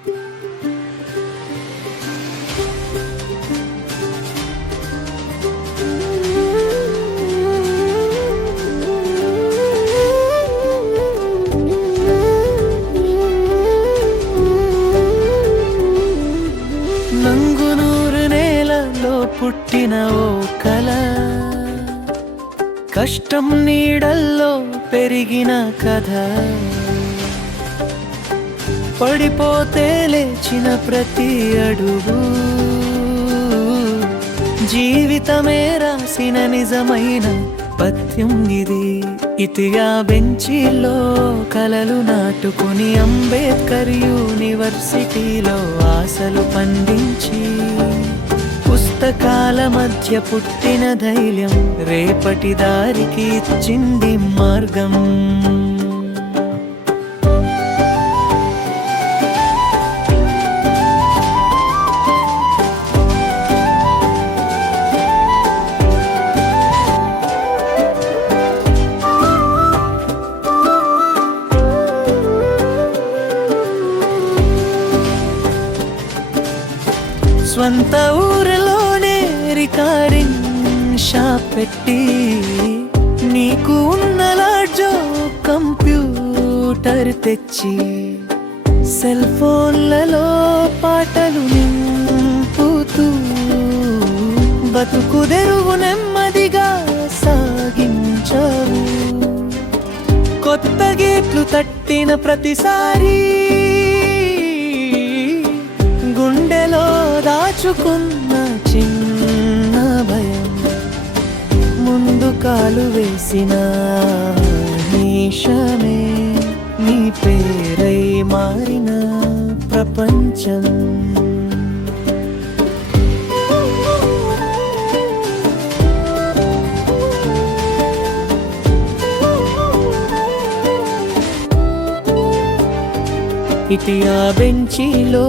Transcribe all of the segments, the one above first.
నంగునూరు నేలలో పుట్టిన ఓ కల, కష్టం నీడల్లో పెరిగిన కథ, పడిపోతే లేచిన ప్రతి అడుగు జీవితమే రాసిన నిజమైన పద్యం ఇది. ఇతిగా బెంచీలో కలలు నాటుకుని అంబేద్కర్ యూనివర్సిటీలో ఆశలు పండించి, పుస్తకాల మధ్య పుట్టిన ధైర్యం రేపటి దారికి ఇచ్చింది మార్గం. స్వంత ఊరిలోనే రికార్డింగ్ షాప్ పెట్టి, నీకు ఉన్న లాడ్జో కంప్యూటర్ తెచ్చి, సెల్ ఫోన్లలో పాటలు నింపుతూ బతుకు తెరువు నెమ్మదిగా సాగించావు. కొత్త గేట్లు తట్టిన ప్రతిసారి గుండెలో దాచుకున్న చిన్న భయం ముందు కాలు వేసిన నిమిషమే నీ పేరై మారిన ప్రపంచం. ఇటియా బెంచీలో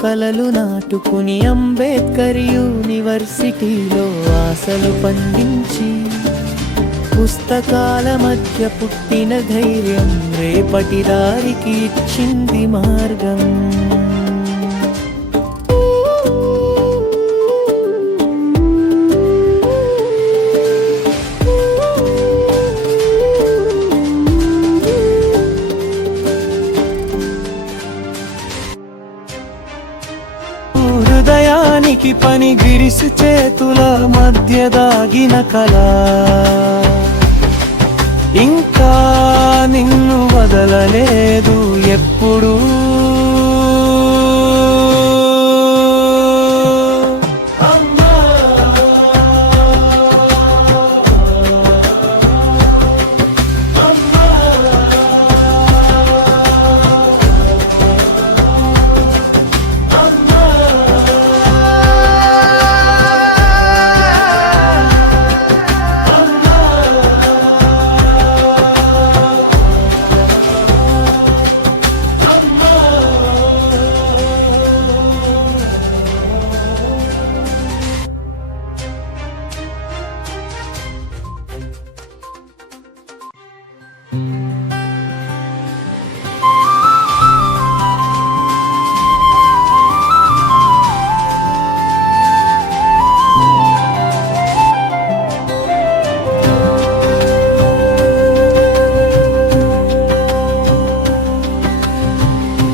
కలలు నాటుకుని అంబేద్కర్ యూనివర్సిటీలో ఆశలు పండించి, పుస్తకాల మధ్య పుట్టిన ధైర్యం రేపటి దారికి ఇచ్చింది మార్గం. హృదయానికి పని గిరిసి చేతుల మధ్య దాగిన కళ, ఇంకా నిన్ను వదలలేదు ఎప్పుడు.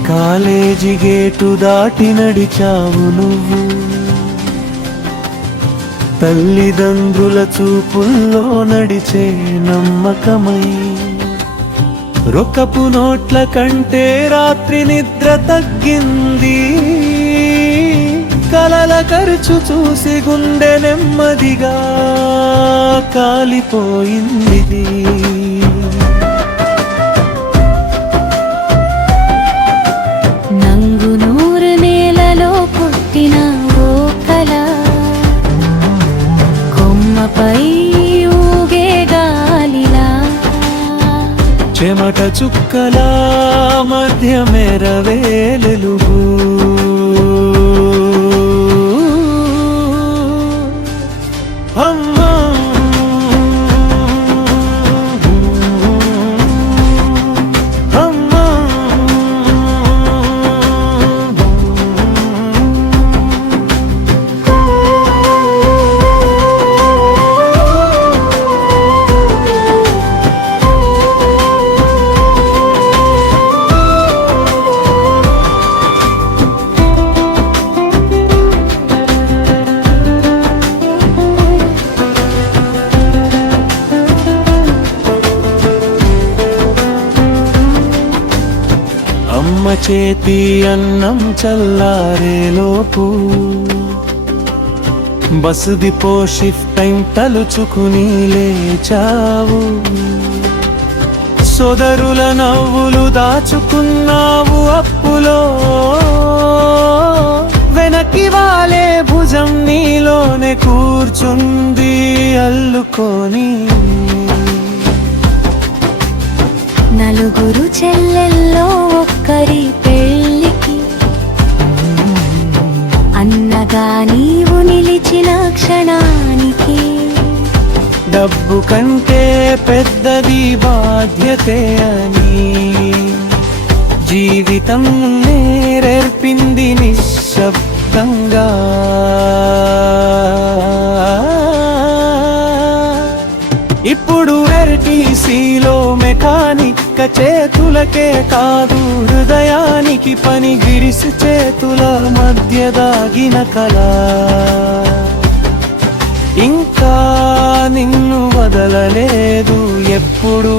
కాలేజీ గేటు దాటి నడిచావు నువ్వు, తల్లిదండ్రుల చూపుల్లో నడిచే నమ్మకమై. రొక్కపు నోట్ల కంటే రాత్రి నిద్ర తగ్గింది, కలల ఖర్చు చూసి గుండె నెమ్మదిగా కాలిపోయింది. నంగునూరు నేలలో పుట్టిన ఓ కల, కొమ్మపై ఊగే గాలిలా, చెమట చుక్కల మధ్య మెరవేలుగు. అమ్మా అమ్మా చేతి అన్నం చల్లారేలోపు బస్ డిపో షిఫ్ట్ టైం తలుచుకుని లేచావు. సోదరుల నవ్వులు దాచుకున్నావు అప్పులో, వెనక్కి వాలే భుజం నీలోనే కూర్చుంది అల్లుకొని. నలుగురు చెల్లెల్లో ఒక్కరి పెళ్ళికి అన్నగా నీవు నిలిచిన క్షణానికి డబ్బు కంటే పెద్దది బాధ్యతే అని జీవితం నేర్పింది నిశ్శబ్దంగా. ఇప్పుడు ఆర్టీసీలో మెకానిక్ చేతులకే కాదు హృదయానికి పని. గిరిసి చేతుల మధ్య దాగిన కళ ఇంకా నిన్ను వదలలేదు ఎప్పుడూ.